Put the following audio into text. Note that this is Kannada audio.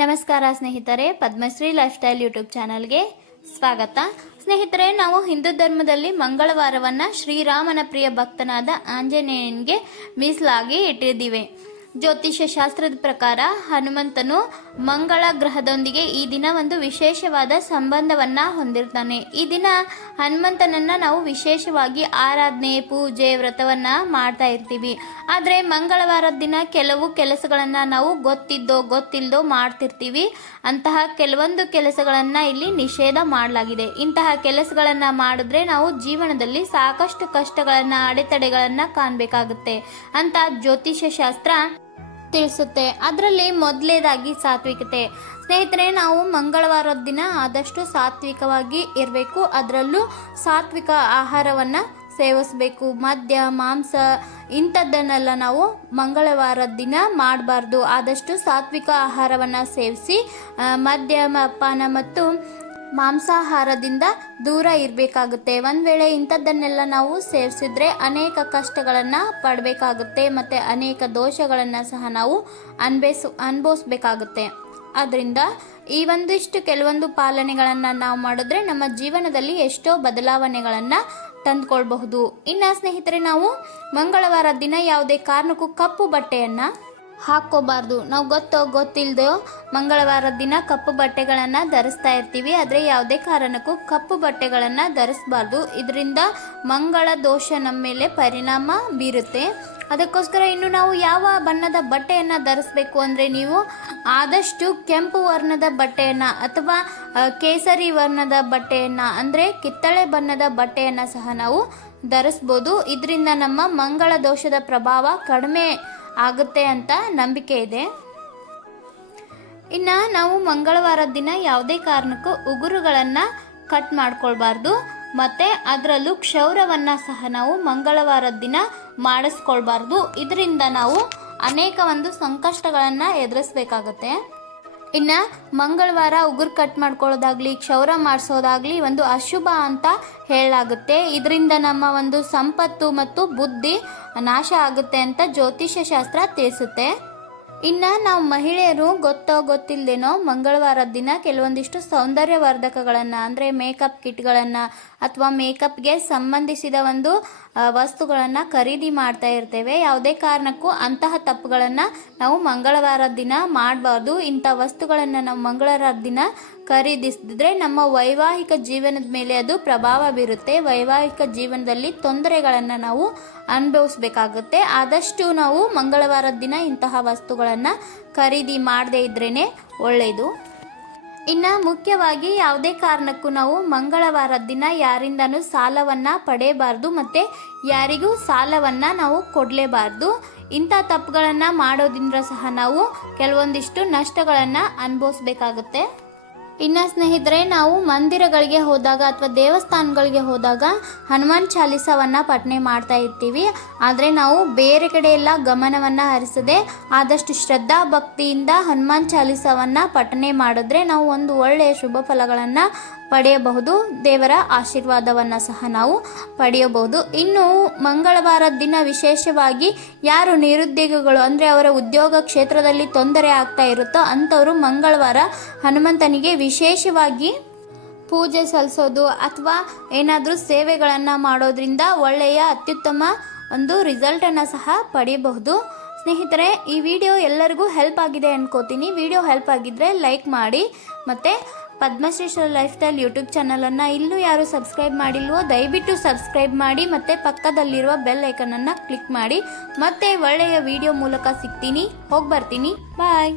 ನಮಸ್ಕಾರ ಸ್ನೇಹಿತರೆ, ಪದ್ಮಶ್ರೀ ಲೈಫ್ ಸ್ಟೈಲ್ ಯೂಟ್ಯೂಬ್ ಚಾನಲ್ಗೆ ಸ್ವಾಗತ. ಸ್ನೇಹಿತರೆ, ನಾವು ಹಿಂದೂ ಧರ್ಮದಲ್ಲಿ ಮಂಗಳವಾರವನ್ನು ಶ್ರೀರಾಮನ ಪ್ರಿಯ ಭಕ್ತನಾದ ಆಂಜನೇಯನಿಗೆ ಮೀಸಲಾಗಿ ಇಟ್ಟಿದ್ದೀವಿ. ಜ್ಯೋತಿಷ್ಯ ಶಾಸ್ತ್ರದ ಪ್ರಕಾರ ಹನುಮಂತನು ಮಂಗಳ ಗ್ರಹದೊಂದಿಗೆ ಈ ದಿನ ಒಂದು ವಿಶೇಷವಾದ ಸಂಬಂಧವನ್ನು ಹೊಂದಿರ್ತಾನೆ. ಈ ದಿನ ಹನುಮಂತನನ್ನು ನಾವು ವಿಶೇಷವಾಗಿ ಆರಾಧನೆ, ಪೂಜೆ, ವ್ರತವನ್ನು ಮಾಡ್ತಾ ಇರ್ತೀವಿ. ಆದರೆ ಮಂಗಳವಾರದ ದಿನ ಕೆಲವು ಕೆಲಸಗಳನ್ನು ನಾವು ಗೊತ್ತಿಲ್ದೋ ಮಾಡ್ತಿರ್ತೀವಿ. ಅಂತಹ ಕೆಲವೊಂದು ಕೆಲಸಗಳನ್ನು ಇಲ್ಲಿ ನಿಷೇಧ ಮಾಡಲಾಗಿದೆ. ಇಂತಹ ಕೆಲಸಗಳನ್ನು ಮಾಡಿದ್ರೆ ನಾವು ಜೀವನದಲ್ಲಿ ಸಾಕಷ್ಟು ಕಷ್ಟಗಳನ್ನು, ಅಡೆತಡೆಗಳನ್ನು ಕಾಣಬೇಕಾಗುತ್ತೆ ಅಂತ ಜ್ಯೋತಿಷ್ಯ ಶಾಸ್ತ್ರ ತಿಳಿಸುತ್ತೆ. ಅದರಲ್ಲಿ ಮೊದಲೇದಾಗಿ ಸಾತ್ವಿಕತೆ. ಸ್ನೇಹಿತರೆ, ನಾವು ಮಂಗಳವಾರದ ದಿನ ಆದಷ್ಟು ಸಾತ್ವಿಕವಾಗಿ ಇರಬೇಕು. ಅದರಲ್ಲೂ ಸಾತ್ವಿಕ ಆಹಾರವನ್ನು ಸೇವಿಸಬೇಕು. ಮದ್ಯ, ಮಾಂಸ ಇಂಥದ್ದನ್ನೆಲ್ಲ ನಾವು ಮಂಗಳವಾರದ ದಿನ ಮಾಡಬಾರ್ದು. ಆದಷ್ಟು ಸಾತ್ವಿಕ ಆಹಾರವನ್ನು ಸೇವಿಸಿ ಮದ್ಯಪಾನ ಮತ್ತು ಮಾಂಸಾಹಾರದಿಂದ ದೂರ ಇರಬೇಕಾಗುತ್ತೆ. ಒಂದು ವೇಳೆ ಇಂಥದ್ದನ್ನೆಲ್ಲ ನಾವು ಸೇವಿಸಿದ್ರೆ ಅನೇಕ ಕಷ್ಟಗಳನ್ನು ಪಡಬೇಕಾಗುತ್ತೆ ಮತ್ತು ಅನೇಕ ದೋಷಗಳನ್ನು ಸಹ ನಾವು ಅನುಭವಿಸ್ಬೇಕಾಗುತ್ತೆ. ಆದ್ದರಿಂದ ಈ ಕೆಲವೊಂದು ಪಾಲನೆಗಳನ್ನು ನಾವು ಮಾಡಿದ್ರೆ ನಮ್ಮ ಜೀವನದಲ್ಲಿ ಎಷ್ಟೋ ಬದಲಾವಣೆಗಳನ್ನು ತಂದುಕೊಳ್ಬಹುದು. ಇನ್ನು ಸ್ನೇಹಿತರೆ, ನಾವು ಮಂಗಳವಾರ ದಿನ ಯಾವುದೇ ಕಾರಣಕ್ಕೂ ಕಪ್ಪು ಬಟ್ಟೆಯನ್ನು ಹಾಕ್ಕೋಬಾರ್ದು. ನಾವು ಗೊತ್ತಿಲ್ಲದೋ ಮಂಗಳವಾರದ ದಿನ ಕಪ್ಪು ಬಟ್ಟೆಗಳನ್ನು ಧರಿಸ್ತಾ ಇರ್ತೀವಿ. ಆದರೆ ಯಾವುದೇ ಕಾರಣಕ್ಕೂ ಕಪ್ಪು ಬಟ್ಟೆಗಳನ್ನು ಧರಿಸಬಾರ್ದು. ಇದರಿಂದ ಮಂಗಳ ದೋಷ ನಮ್ಮ ಮೇಲೆ ಪರಿಣಾಮ ಬೀರುತ್ತೆ. ಅದಕ್ಕೋಸ್ಕರ ಇನ್ನು ನಾವು ಯಾವ ಬಣ್ಣದ ಬಟ್ಟೆಯನ್ನು ಧರಿಸ್ಬೇಕು ಅಂದರೆ, ನೀವು ಆದಷ್ಟು ಕೆಂಪು ವರ್ಣದ ಬಟ್ಟೆಯನ್ನು ಅಥವಾ ಕೇಸರಿ ವರ್ಣದ ಬಟ್ಟೆಯನ್ನು ಅಂದರೆ ಕಿತ್ತಳೆ ಬಣ್ಣದ ಬಟ್ಟೆಯನ್ನು ಸಹ ನಾವು ಧರಿಸ್ಬೋದು. ಇದರಿಂದ ನಮ್ಮ ಮಂಗಳ ದೋಷದ ಪ್ರಭಾವ ಕಡಿಮೆ ಆಗುತ್ತೆ ಅಂತ ನಂಬಿಕೆ ಇದೆ. ಇನ್ನು ನಾವು ಮಂಗಳವಾರದ ದಿನ ಯಾವುದೇ ಕಾರಣಕ್ಕೂ ಉಗುರುಗಳನ್ನು ಕಟ್ ಮಾಡ್ಕೊಳ್ಬಾರ್ದು. ಮತ್ತು ಅದರಲ್ಲೂ ಕ್ಷೌರವನ್ನು ಸಹ ನಾವು ಮಂಗಳವಾರದ ದಿನ ಮಾಡಿಸ್ಕೊಳ್ಬಾರ್ದು. ಇದರಿಂದ ನಾವು ಅನೇಕ ಸಂಕಷ್ಟಗಳನ್ನು ಎದುರಿಸಬೇಕಾಗತ್ತೆ. ಇನ್ನು ಮಂಗಳವಾರ ಉಗುರು ಕಟ್ ಮಾಡ್ಕೊಳ್ಳೋದಾಗಲಿ, ಕ್ಷೌರ ಮಾಡಿಸೋದಾಗಲಿ ಒಂದು ಅಶುಭ ಅಂತ ಹೇಳಲಾಗುತ್ತೆ. ಇದರಿಂದ ನಮ್ಮ ಸಂಪತ್ತು ಮತ್ತು ಬುದ್ಧಿ ನಾಶ ಆಗುತ್ತೆ ಅಂತ ಜ್ಯೋತಿಷ್ಯ ಶಾಸ್ತ್ರ ತಿಳಿಸುತ್ತೆ. ಇನ್ನು ನಾವು ಮಹಿಳೆಯರು ಗೊತ್ತಿಲ್ಲದೇನೋ ಮಂಗಳವಾರದ ದಿನ ಕೆಲವೊಂದಿಷ್ಟು ಸೌಂದರ್ಯವರ್ಧಕಗಳನ್ನು ಅಂದರೆ ಮೇಕಪ್ ಕಿಟ್ಗಳನ್ನು ಅಥವಾ ಮೇಕಪ್ಗೆ ಸಂಬಂಧಿಸಿದ ವಸ್ತುಗಳನ್ನು ಖರೀದಿ ಮಾಡ್ತಾ ಇರ್ತೇವೆ. ಯಾವುದೇ ಕಾರಣಕ್ಕೂ ಅಂತಹ ತಪ್ಪುಗಳನ್ನು ನಾವು ಮಂಗಳವಾರದ ದಿನ ಮಾಡಬಾರ್ದು. ಇಂಥ ವಸ್ತುಗಳನ್ನು ನಾವು ಮಂಗಳವಾರದ ದಿನ ಖರೀದಿಸಿದ್ರೆ ನಮ್ಮ ವೈವಾಹಿಕ ಜೀವನದ ಮೇಲೆ ಅದು ಪ್ರಭಾವ ಬೀರುತ್ತೆ. ವೈವಾಹಿಕ ಜೀವನದಲ್ಲಿ ತೊಂದರೆಗಳನ್ನು ನಾವು ಅನುಭವಿಸ್ಬೇಕಾಗುತ್ತೆ. ಆದಷ್ಟು ನಾವು ಮಂಗಳವಾರದ ದಿನ ಇಂತಹ ವಸ್ತುಗಳನ್ನು ಖರೀದಿ ಮಾಡದೇ ಇದ್ರೇ ಒಳ್ಳೆಯದು. ಇನ್ನು ಮುಖ್ಯವಾಗಿ ಯಾವುದೇ ಕಾರಣಕ್ಕೂ ನಾವು ಮಂಗಳವಾರದ ದಿನ ಯಾರಿಂದನೂ ಸಾಲವನ್ನು ಪಡೆಯಬಾರ್ದು ಮತ್ತು ಯಾರಿಗೂ ಸಾಲವನ್ನು ನಾವು ಕೊಡಲೇಬಾರ್ದು. ಇಂಥ ತಪ್ಪುಗಳನ್ನು ಮಾಡೋದ್ರಿಂದ ಸಹ ನಾವು ಕೆಲವೊಂದಿಷ್ಟು ನಷ್ಟಗಳನ್ನು ಅನುಭವಿಸ್ಬೇಕಾಗುತ್ತೆ. ಇನ್ನು ಸ್ನೇಹಿತರೆ, ನಾವು ಮಂದಿರಗಳಿಗೆ ಹೋದಾಗ ಅಥವಾ ದೇವಸ್ಥಾನಗಳಿಗೆ ಹೋದಾಗ ಹನುಮಾನ್ ಚಾಲೀಸವನ್ನು ಪಠನೆ ಮಾಡ್ತಾ ಇರ್ತೀವಿ. ಆದರೆ ನಾವು ಬೇರೆ ಕಡೆ ಎಲ್ಲ ಗಮನವನ್ನು ಹರಿಸದೆ ಆದಷ್ಟು ಶ್ರದ್ಧಾ ಭಕ್ತಿಯಿಂದ ಹನುಮಾನ್ ಚಾಲೀಸವನ್ನು ಪಠನೆ ಮಾಡಿದ್ರೆ ನಾವು ಒಳ್ಳೆಯ ಶುಭ ಫಲಗಳನ್ನು ಪಡೆಯಬಹುದು. ದೇವರ ಆಶೀರ್ವಾದವನ್ನು ಸಹ ನಾವು ಪಡೆಯಬಹುದು. ಇನ್ನು ಮಂಗಳವಾರದ ದಿನ ವಿಶೇಷವಾಗಿ ಯಾರು ನಿರುದ್ಯೋಗಿಗಳು ಅಂದರೆ ಅವರ ಉದ್ಯೋಗ ಕ್ಷೇತ್ರದಲ್ಲಿ ತೊಂದರೆ ಆಗ್ತಾ ಇರುತ್ತೋ ಅಂಥವರು ಮಂಗಳವಾರ ಹನುಮಂತನಿಗೆ ವಿಶೇಷವಾಗಿ ಪೂಜೆ ಸಲ್ಲಿಸೋದು ಅಥವಾ ಏನಾದರೂ ಸೇವೆಗಳನ್ನು ಮಾಡೋದ್ರಿಂದ ಒಳ್ಳೆಯ ಅತ್ಯುತ್ತಮ ರಿಸಲ್ಟನ್ನು ಸಹ ಪಡೆಯಬಹುದು. ಸ್ನೇಹಿತರೆ, ಈ ವಿಡಿಯೋ ಎಲ್ಲರಿಗೂ ಹೆಲ್ಪ್ ಆಗಿದೆ ಅನ್ಕೋತೀನಿ. ವಿಡಿಯೋ ಹೆಲ್ಪ್ ಆಗಿದ್ದರೆ ಲೈಕ್ ಮಾಡಿ. ಮತ್ತು ಪದ್ಮಶ್ರೀ ಲೈಫ್ ಸ್ಟೈಲ್ ಯೂಟ್ಯೂಬ್ ಚಾನಲನ್ನು ಇನ್ನೂ ಯಾರು ಸಬ್ಸ್ಕ್ರೈಬ್ ಮಾಡಿಲ್ವೋ ದಯವಿಟ್ಟು ಸಬ್ಸ್ಕ್ರೈಬ್ ಮಾಡಿ ಮತ್ತು ಪಕ್ಕದಲ್ಲಿರುವ ಬೆಲ್ ಐಕನನ್ನು ಕ್ಲಿಕ್ ಮಾಡಿ. ಮತ್ತೆ ಒಳ್ಳೆಯ ವಿಡಿಯೋ ಮೂಲಕ ಸಿಗ್ತೀನಿ. ಹೋಗಿ ಬರ್ತೀನಿ. ಬಾಯ್.